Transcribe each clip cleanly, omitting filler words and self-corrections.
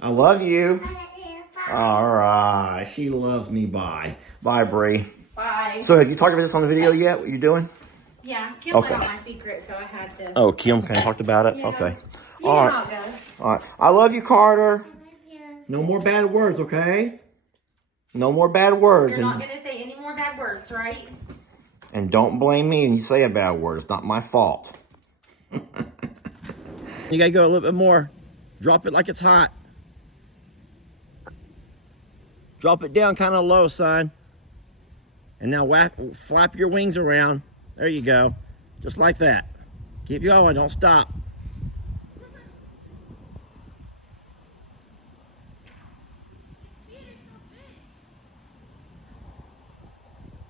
I love you. All right. She loves me. Bye. Bye, Bree. Bye. So have you talked about this on the video yet? What you're doing? Yeah, Kim let out my secret, so I had to. Oh, Kim kind of talked about it? Yeah. Okay. You know how it goes. All right. I love you, Carter. No more bad words, okay? No more bad words. You're not going to say any more bad words, right? And don't blame me when you say a bad word. It's not my fault. You gotta go a little bit more. Drop it like it's hot. Drop it down kind of low, son. And now flap your wings around. There you go. Just like that. Keep going, don't stop.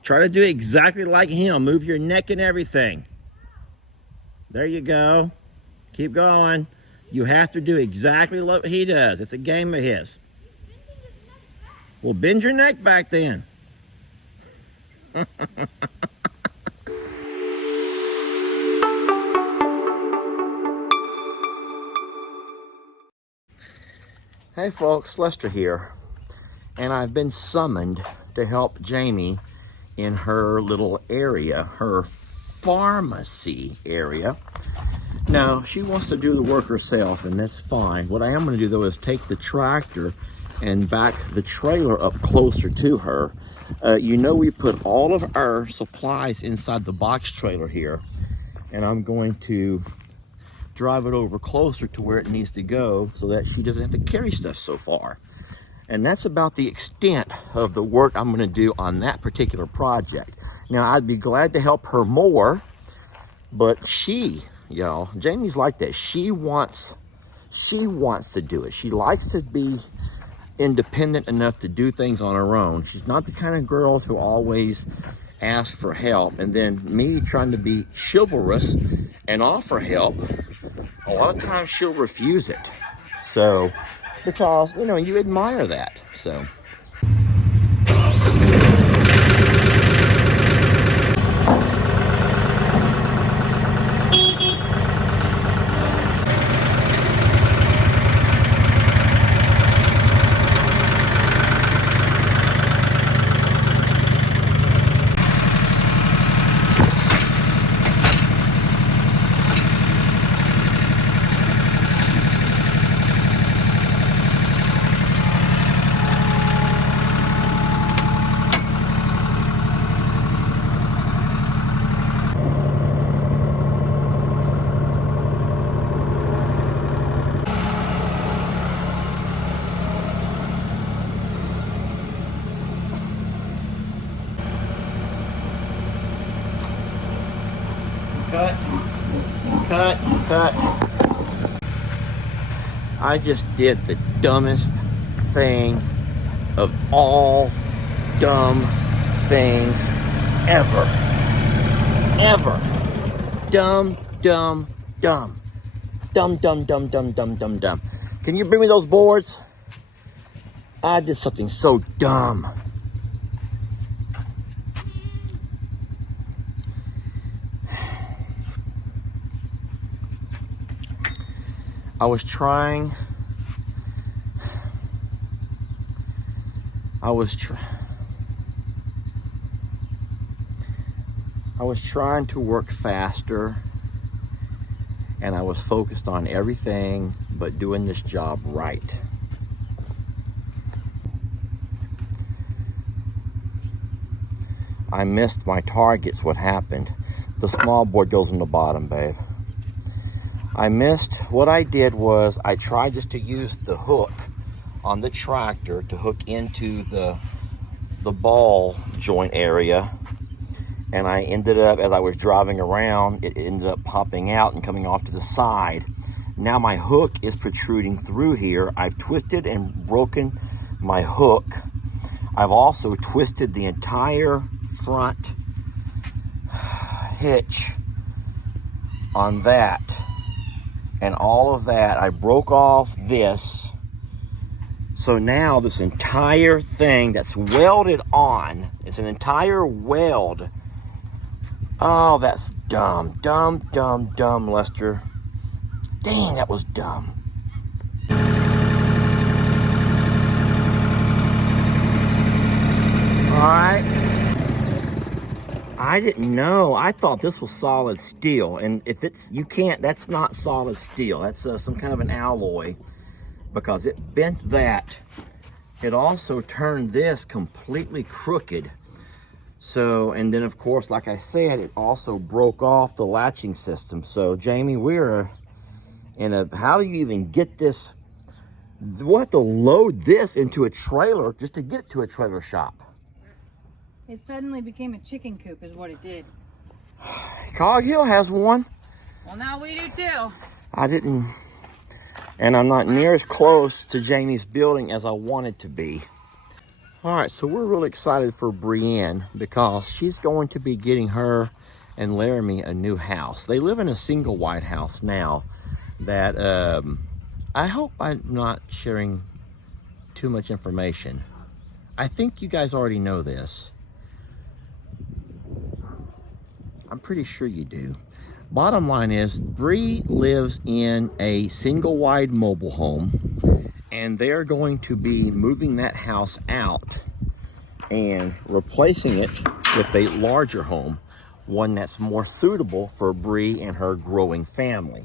Try to do exactly like him. Move your neck and everything. There you go. Keep going. You have to do exactly what he does. It's a game of his. Well, bend your neck back then. Hey folks, Lester here. And I've been summoned to help Jamie in her little area, her pharmacy area. Now, she wants to do the work herself, and that's fine. What I am going to do, though, is take the tractor and back the trailer up closer to her. You know, we put all of our supplies inside the box trailer here, and I'm going to drive it over closer to where it needs to go so that she doesn't have to carry stuff so far. And that's about the extent of the work I'm going to do on that particular project. Now, I'd be glad to help her more, but y'all, Jamie's like that. She wants to do it. She likes to be independent enough to do things on her own. She's not the kind of girl who always asks for help. And then me trying to be chivalrous and offer help, a lot of times she'll refuse it. So, because, you know, you admire that. So. Cut. I just did the dumbest thing of all dumb things ever. Dumb. Dumb. Can you bring me those boards? I did something so dumb. I was trying to work faster, and I was focused on everything but doing this job right. I missed my targets. What happened? The small board goes in the bottom, babe. What I did was I tried just to use the hook on the tractor to hook into the ball joint area, and I ended up, as I was driving around, it ended up popping out and coming off to the side. Now my hook is protruding through here. I've twisted and broken my hook. I've also twisted the entire front hitch on that. And all of that, I broke off this. So now this entire thing that's welded on, it's an entire weld. Oh, that's dumb, Lester. Dang, that was dumb. I didn't know. I thought this was solid steel. And if it's, you can't, that's not solid steel. That's some kind of an alloy, because it bent that. It also turned this completely crooked. So, and then of course, like I said, it also broke off the latching system. So Jamie, we're in a, how do you even get this? We'll have to load this into a trailer just to get it to a trailer shop. It suddenly became a chicken coop is what it did. Cog Hill has one. Well, now we do too. I didn't, and I'm not near as close to Jamie's building as I wanted to be. All right, so we're really excited for Brienne because she's going to be getting her and Laramie a new house. They live in a single wide house now that I hope I'm not sharing too much information. I think you guys already know this. I'm pretty sure you do. Bottom line is, Bree lives in a single wide mobile home, and they're going to be moving that house out and replacing it with a larger home, one that's more suitable for Bree and her growing family.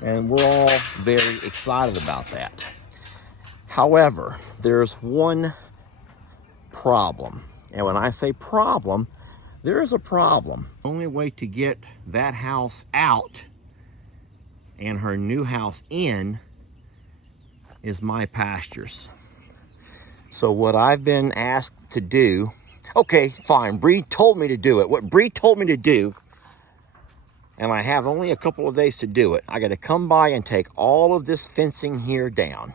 And we're all very excited about that. However, there's one problem. And when I say problem, there is a problem. The only way to get that house out and her new house in is my pastures. So what I've been asked to do, okay, fine, Bree told me to do it. What Bree told me to do, and I have only a couple of days to do it, I got to come by and take all of this fencing here down.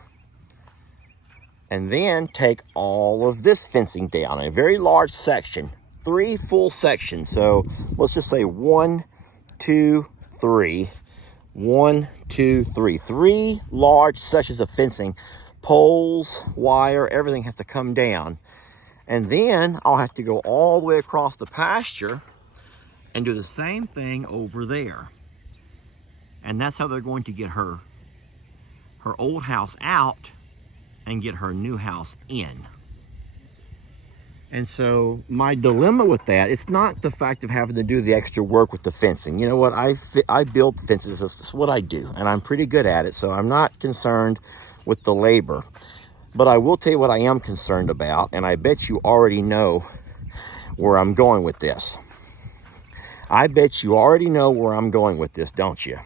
And then take all of this fencing down, a very large section, 3 full sections. So let's just say 1, 2, 3. 1, 2, 3. 3 large sections of fencing, poles, wire, everything has to come down. And then I'll have to go all the way across the pasture and do the same thing over there. And that's how they're going to get her old house out and get her new house in. And so my dilemma with that, it's not the fact of having to do the extra work with the fencing. You know what, I build fences, that's what I do, and I'm pretty good at it, so I'm not concerned with the labor. But I will tell you what I am concerned about, and I bet you already know where I'm going with this. I bet you already know where I'm going with this, don't you?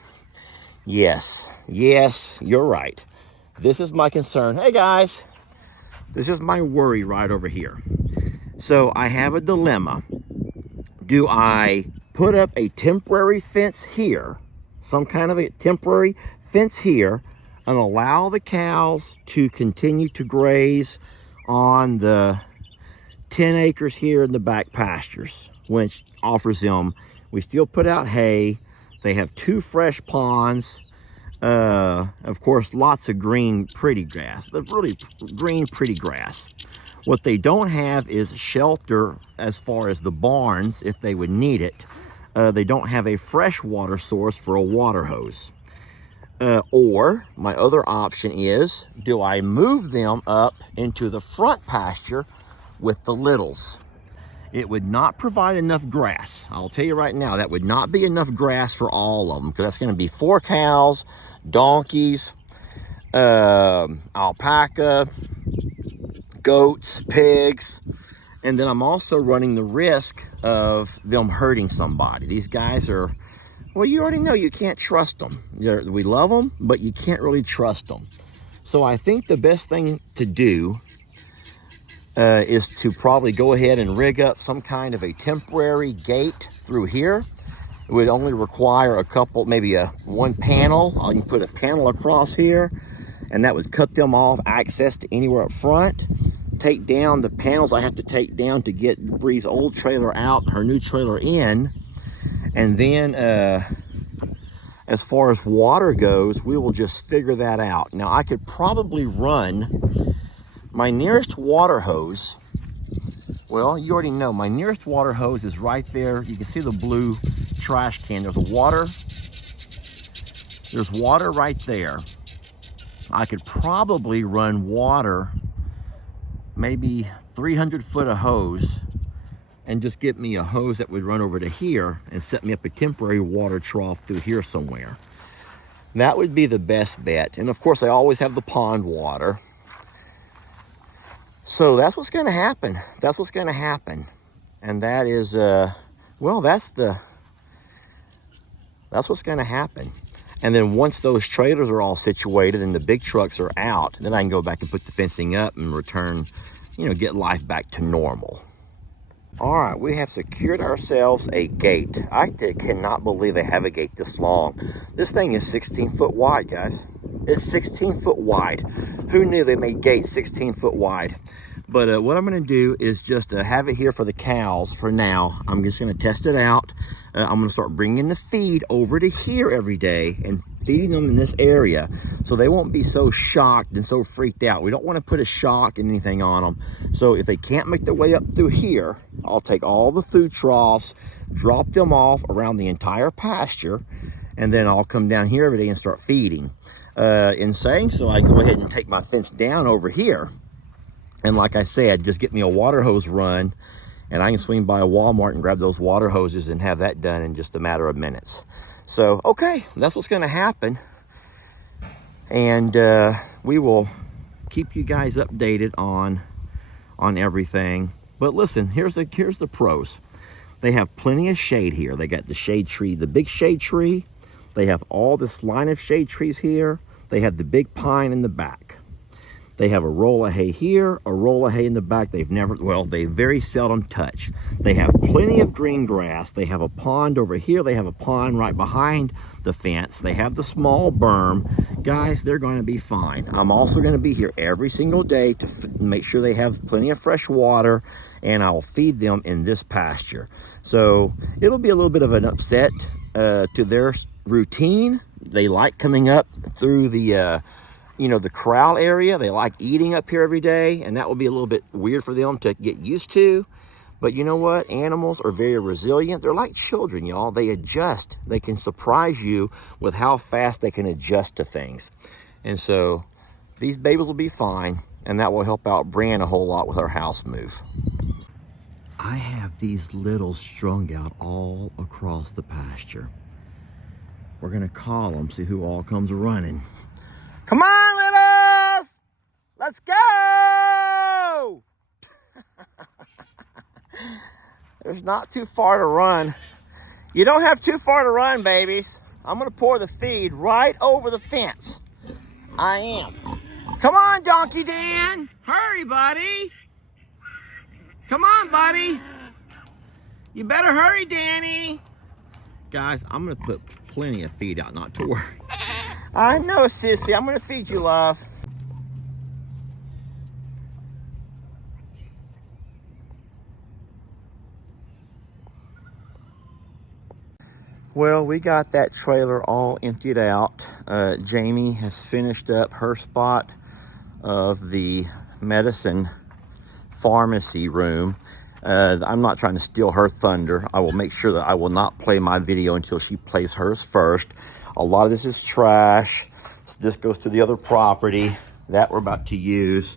Yes, you're right. This is my concern. Hey guys, this is my worry right over here. So I have a dilemma. Do I put up a temporary fence here, some kind of a temporary fence here, and allow the cows to continue to graze on the 10 acres here in the back pastures, which offers them, we still put out hay, they have 2 fresh ponds, of course lots of green pretty grass, but really green pretty grass. What they don't have is shelter as far as the barns if they would need it. They don't have a fresh water source for a water hose. Or my other option is, do I move them up into the front pasture with the littles? It would not provide enough grass. I'll tell you right now, that would not be enough grass for all of them, because that's going to be 4 cows, donkeys, alpaca, goats, pigs, and then I'm also running the risk of them hurting somebody. These guys are, well, you already know you can't trust them. We love them, but you can't really trust them. So I think the best thing to do is to probably go ahead and rig up some kind of a temporary gate through here. It would only require a couple, maybe one panel. I can put a panel across here, and that would cut them off access to anywhere up front. Take down the panels I have to take down to get Bree's old trailer out, her new trailer in. And then as far as water goes, we will just figure that out. Now I could probably run my nearest water hose. Well, you already know my nearest water hose is right there. You can see the blue trash can. There's water right there. I could probably run water, maybe 300 foot of hose and just get me a hose that would run over to here and set me up a temporary water trough through here somewhere. That would be the best bet. And of course, I always have the pond water. So that's what's going to happen. That's what's going to happen. And that is, well, that's what's going to happen. And then once those trailers are all situated and the big trucks are out, then I can go back and put the fencing up and return, you know, get life back to normal. All right, we have secured ourselves a gate. I cannot believe they have a gate this long. This thing is 16 foot wide, guys. It's 16 foot wide. Who knew they made gates 16 foot wide? But what I'm going to do is just have it here for the cows for now. I'm just going to test it out. I'm going to start bringing the feed over to here every day and feeding them in this area so they won't be so shocked and so freaked out. We don't want to put a shock and anything on them. So if they can't make their way up through here, I'll take all the food troughs, drop them off around the entire pasture, and then I'll come down here every day and start feeding. In saying so, I can go ahead and take my fence down over here. And like I said, just get me a water hose run, and I can swing by a Walmart and grab those water hoses and have that done in just a matter of minutes. So, okay, that's what's going to happen. And we will keep you guys updated on everything. But listen, here's the pros. They have plenty of shade here. They got the shade tree, the big shade tree. They have all this line of shade trees here. They have the big pine in the back. They have a roll of hay here, a roll of hay in the back. They very seldom touch. They have plenty of green grass. They have a pond over here. They have a pond right behind the fence. They have the small berm. Guys, they're going to be fine. I'm also going to be here every single day to make sure they have plenty of fresh water, and I'll feed them in this pasture. So it'll be a little bit of an upset to their routine. They like coming up through the the corral area. They like eating up here every day, and that will be a little bit weird for them to get used to. But you know what? Animals are very resilient. They're like children, y'all. They adjust. They can surprise you with how fast they can adjust to things. And so these babies will be fine, and that will help out Bran a whole lot with our house move. I have these littles strung out all across the pasture. We're gonna call them, see who all comes running. Come on, littles! Let's go! There's not too far to run. You don't have too far to run, babies. I'm gonna pour the feed right over the fence. I am. Come on, Donkey Dan. Hurry, buddy. Come on, buddy. You better hurry, Danny. Guys, I'm gonna put plenty of feed out, not to worry. I know, sissy. I'm gonna feed you, love. Well, we got that trailer all emptied out. Jamie has finished up her spot of the medicine pharmacy room. I'm not trying to steal her thunder. I will make sure that I will not play my video until she plays hers first. A lot of this is trash. So this goes to the other property that we're about to use.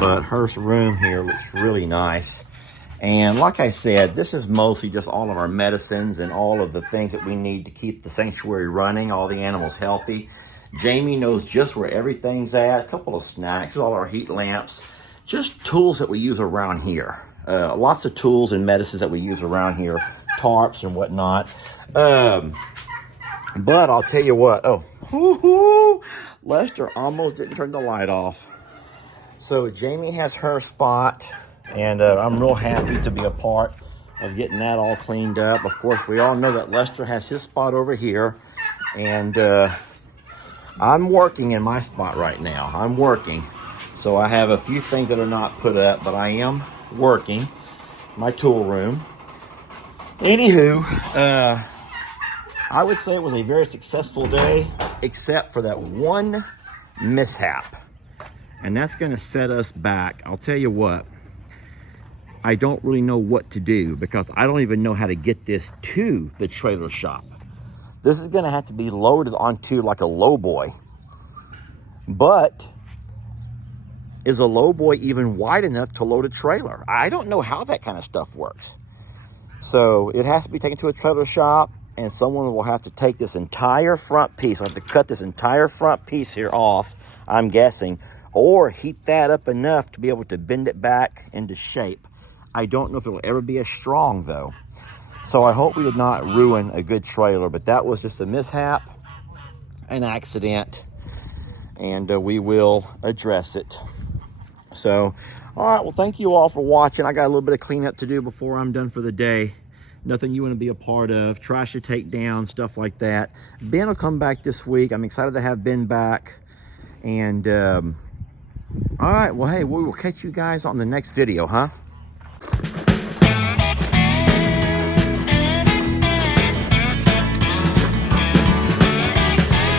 But her room here looks really nice. And like I said, this is mostly just all of our medicines and all of the things that we need to keep the sanctuary running, all the animals healthy. Jamie knows just where everything's at. A couple of snacks, all our heat lamps. Just tools that we use around here. Lots of tools and medicines that we use around here. Tarps and whatnot. But I'll tell you what. Oh, Lester almost didn't turn the light off. So Jamie has her spot. And I'm real happy to be a part of getting that all cleaned up. Of course, we all know that Lester has his spot over here. And I'm working in my spot right now. I'm working. So I have a few things that are not put up, but I am working my tool room. Anywho, I would say it was a very successful day, except for that one mishap. And that's going to set us back. I'll tell you what. I don't really know what to do because I don't even know how to get this to the trailer shop. This is going to have to be loaded onto like a lowboy. But is a lowboy even wide enough to load a trailer? I don't know how that kind of stuff works. So it has to be taken to a trailer shop, and someone will have to take this entire front piece. I'll have to cut this entire front piece here off, I'm guessing, or heat that up enough to be able to bend it back into shape. I don't know if it'll ever be as strong though. So I hope we did not ruin a good trailer, but that was just a mishap, an accident, and we will address it. So, all right, well, thank you all for watching. I got a little bit of cleanup to do before I'm done for the day. Nothing you want to be a part of, trash to take down, stuff like that. Ben will come back this week. I'm excited to have Ben back. And, all right, well, hey, we will catch you guys on the next video, huh?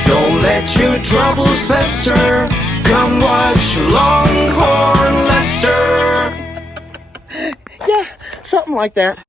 Don't let your troubles fester. Come watch Longhorn Lester. Yeah, something like that.